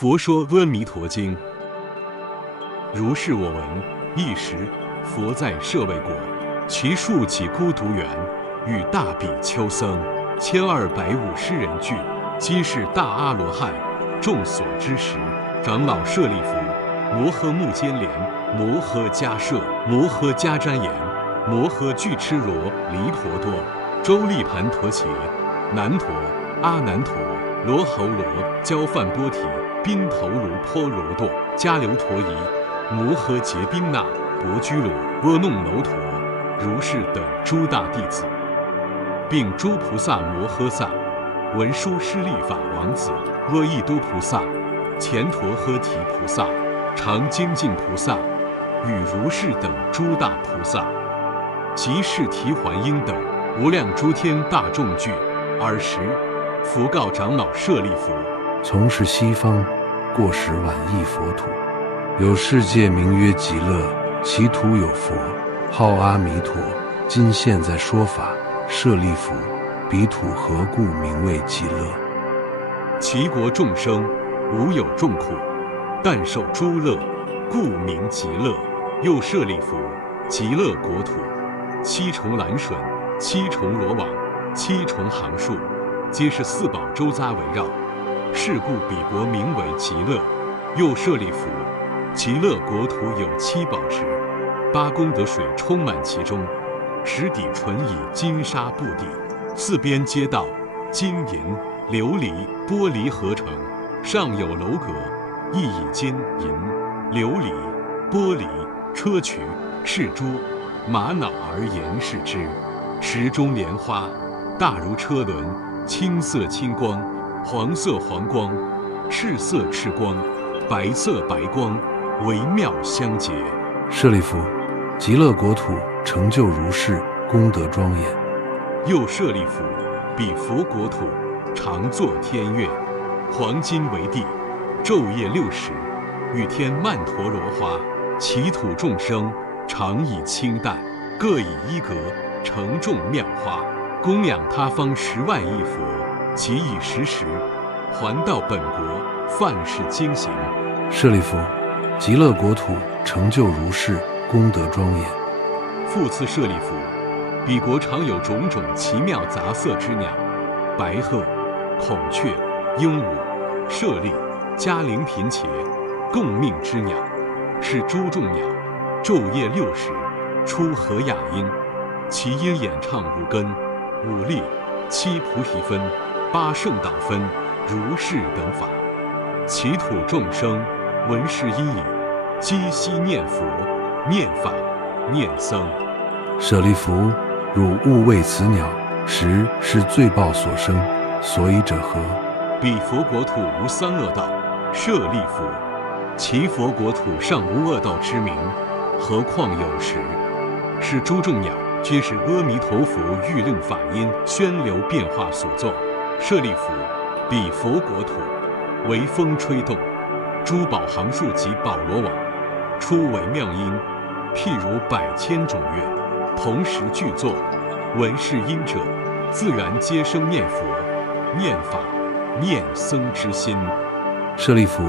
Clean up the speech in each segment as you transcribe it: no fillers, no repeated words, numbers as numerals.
佛说阿弥陀经。如是我闻，一时，佛在舍卫国，其数几孤独园，与大比丘僧1250人俱，皆是大阿罗汉。众所知时，长老舍利弗、摩诃目犍连、摩诃迦摄、摩诃迦旃延、摩诃俱絺罗、离婆多、周利盘陀伽、难陀、阿难陀、罗侯罗、焦梵波提、宾头卢婆罗多、迦留陀夷、摩诃结宾那、伯居罗、阿耨楼陀、如是等诸大弟子，并诸菩萨摩诃萨、文殊师利法王子、阿逸多菩萨、乾陀诃提菩萨、常精进菩萨，与如是等诸大菩萨，及释提桓因等无量诸天大众聚。尔时，佛告长老舍利弗：从是西方过10万亿佛土，有世界名曰极乐，其土有佛，号阿弥陀。今现在说法，舍利弗，彼土何故名为极乐？其国众生无有众苦，但受诸乐，故名极乐。又舍利弗，极乐国土7重栏楯，7重罗网，7重行树，皆是4宝周匝围绕。是故彼国名为极乐。又舍利弗，极乐国土有7宝池，8功德水充满其中，池底纯以金沙布地，四边皆道金银琉璃玻璃合成，上有楼阁，亦以金银琉璃玻璃砗磲饰桌玛瑙而严饰之。池中莲花大如车轮，青色青光，黄色黄光，赤色赤光，白色白光，微妙相结。舍利弗，极乐国土成就如是，功德庄严。又舍利弗，彼佛国土常作天乐，黄金为地，昼夜60，雨天曼陀罗花。其土众生常以清淡，各以衣革盛众妙花，供养他方10万亿佛，其以时时还到本国，犯是经行。舍利弗，极乐国土成就如是，功德庄严。复次舍利弗，彼国常有种种奇妙杂色之鸟，白鹤、孔雀、鹦鹉、舍利、迦陵频伽，共命之鸟，是诸众鸟，昼夜60，出和雅音。其音演唱5根、5力、7菩提分、8圣道分，如是等法。其土众生闻是音已，皆悉念佛、念法、念僧。舍利弗，汝勿谓此鸟实是罪报所生，所以者何？彼佛国土无3恶道。舍利弗，其佛国土尚无恶道之名，何况有时？是诸众鸟皆是阿弥陀佛欲令法音宣流变化所作。舍利弗，彼佛国土为风吹动，诸宝行树及宝罗网，出为妙音，譬如100千种乐，同时具作。闻是音者，自然皆生念佛、念法、念僧之心。舍利弗，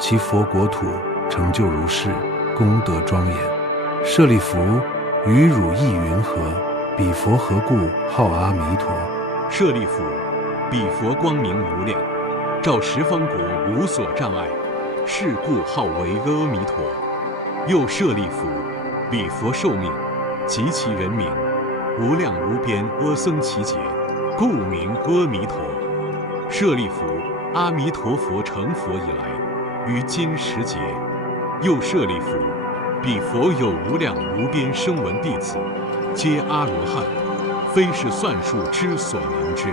其佛国土成就如是，功德庄严。舍利弗，于汝意云何？彼佛何故号阿弥陀？舍利弗，彼佛光明无量，照10方国无所障碍，是故号为阿弥陀。又舍利弗，彼佛寿命及其人民无量无边阿僧祇劫，故名阿弥陀。舍利弗，阿弥陀佛成佛以来，于今10劫。又舍利弗，彼佛有无量无边声闻弟子，皆阿罗汉，非是算数之所能知。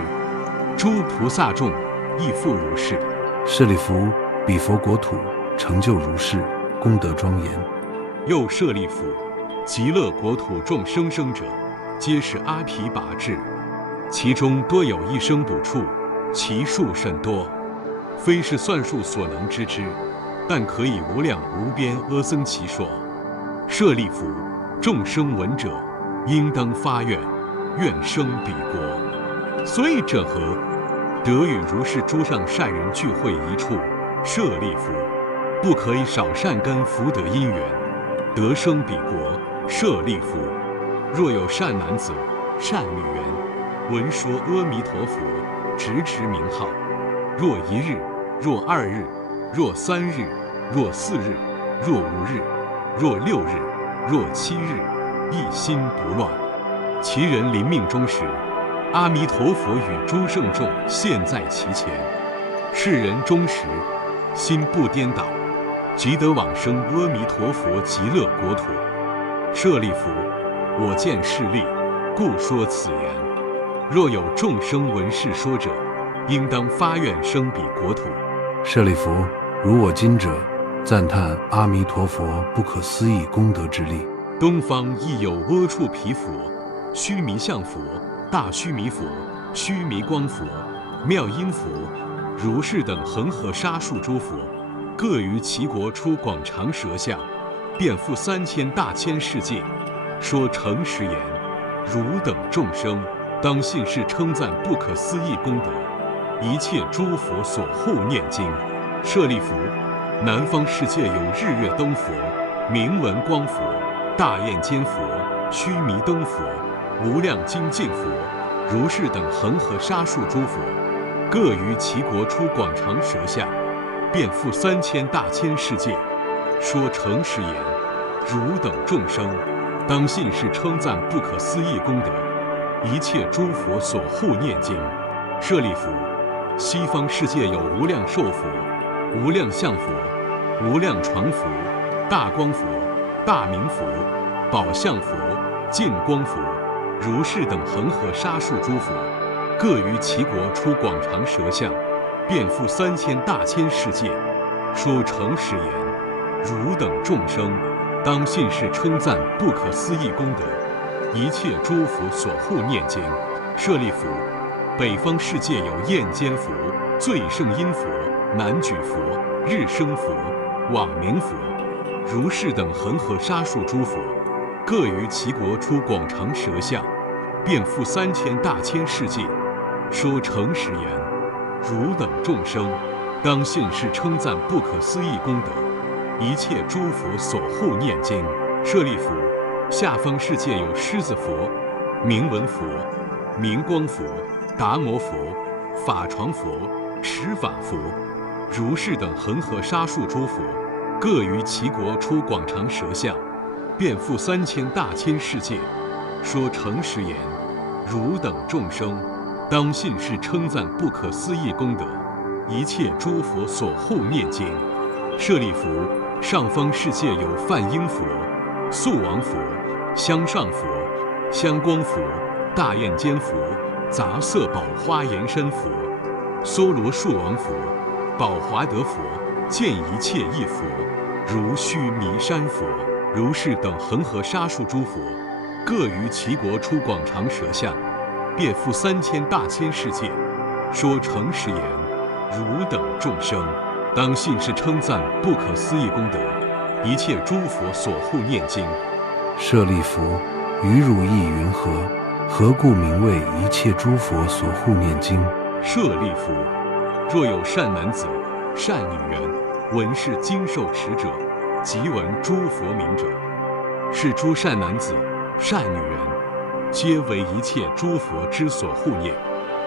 诸菩萨众亦复如是。舍利弗，彼佛国土成就如是，功德庄严。又舍利弗，极乐国土众生生者，皆是阿毗跋致，其中多有一生补处，其数甚多，非是算数所能知之，但可以无量无边阿僧祇说。舍利弗，众生闻者，应当发愿，愿生彼国。所以者何？得与如是诸上善人聚会一处，舍利弗，不可以少善根福德因缘，得生彼国。舍利弗，若有善男子、善女人，闻说阿弥陀佛，直持名号，若一日，若二日，若三日，若四日，若五日，若六日，若七日，一心不乱。其人临命终时，阿弥陀佛与诸圣众现在其前，是人终时心不颠倒，即得往生阿弥陀佛极乐国土。舍利弗，我见是利，故说此言。若有众生闻是说者，应当发愿生彼国土。舍利弗，如我今者赞叹阿弥陀佛不可思议功德之力。东方亦有阿处毗佛、须弥相佛、大须弥佛、须弥光佛、妙音佛、如是等恒河沙数诸佛，各于其国出广长舌相，遍覆3000大千世界，说诚实言：汝等众生，当信是称赞不可思议功德，一切诸佛所护念经。舍利弗，南方世界有日月灯佛、明文光佛、大焰坚佛、须弥灯佛、无量精进佛、如是等恒河沙数诸佛，各于其国出广长舌相，遍覆3000大千世界，说诚实言：汝等众生，当信是称赞不可思议功德，一切诸佛所护念经。舍利弗，西方世界有无量寿佛、无量相佛、无量传佛、大光佛、大明佛、宝相佛、净光佛、如是等恒河沙数诸佛，各于其国出广长舌相，遍覆3000大千世界，说诚实言：汝等众生，当信是称赞不可思议功德，一切诸佛所护念经。舍利弗，北方世界有焰坚佛、最胜音佛、南举佛、日生佛、往明佛、如是等恒河沙数诸佛，各于其国出广长舌相，遍覆3000大千世界，说诚实言：汝等众生，当信是称赞不可思议功德，一切诸佛所护念经。舍利弗，下方世界有狮子佛、明文佛、明光佛、达摩佛、法床佛、持法佛、如是等恒河沙数诸佛，各于其国出广长舌相，遍覆3000大千世界，说诚实言：汝等众生，当信是称赞不可思议功德，一切诸佛所护念经。舍利弗，上方世界有梵音佛、宿王佛、香上佛、香光佛、大焰坚佛、杂色宝花岩山佛、梭罗树王佛、宝华德佛、见一切义佛、如须弥山佛、如是等恒河沙数诸佛，各于其国出广长舌相，遍覆3000大千世界，说诚实言：汝等众生，当信是称赞不可思议功德，一切诸佛所护念经。舍利弗，于汝意云何？何故名为一切诸佛所护念经？舍利弗，若有善男子、善女人，闻是经受持者，即闻诸佛名者，是诸善男子、善女人，皆为一切诸佛之所护念，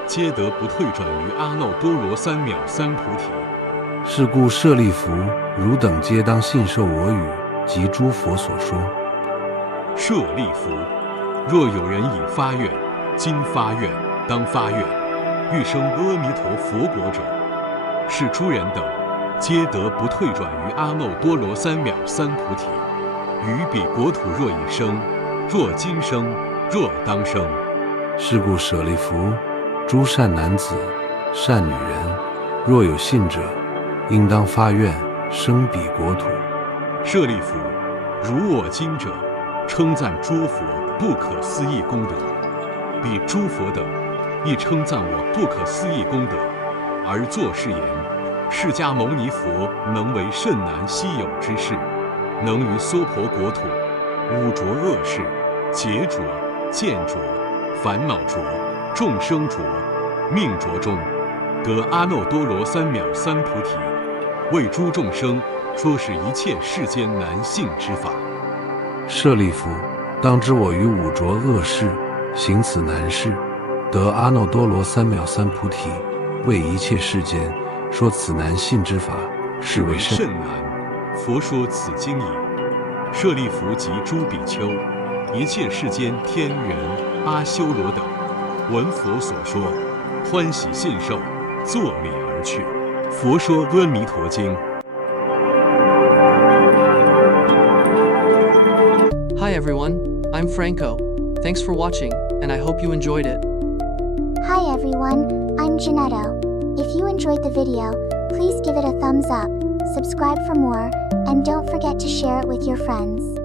皆得不退转于阿耨多罗三藐三菩提。是故舍利弗，汝等皆当信受我语及诸佛所说。舍利弗，若有人已发愿，今发愿，当发愿，欲生阿弥陀佛国者，是诸人等，皆得不退转于阿耨多罗三藐三菩提。于彼国土若已生，若今生，若当生。是故舍利弗，诸善男子、善女人，若有信者，应当发愿生彼国土。舍利弗，如我今者，称赞诸佛不可思议功德，彼诸佛等亦称赞我不可思议功德，而作是言：释迦牟尼佛能为甚难稀有之事，能于娑婆国土五浊恶世、劫浊、见浊、烦恼浊、众生浊、命浊中，得阿耨多罗三藐三菩提，为诸众生说是一切世间难信之法。舍利弗，当知我于五浊恶世行此难事，得阿耨多罗三藐三菩提，为一切世间说此难信之法，是为甚难。佛说此经已。舍利弗及诸比丘，一切世间天人、阿修罗等，闻佛所说，欢喜信受，作礼而去。佛说《阿弥陀经》。Hi everyone, I'm Franco. Thanks for watching, and I hope you enjoyed it. Hi everyone, I'm Janetto. If you enjoyed the video, please give it a thumbs up, subscribe for more, and don't forget to share it with your friends.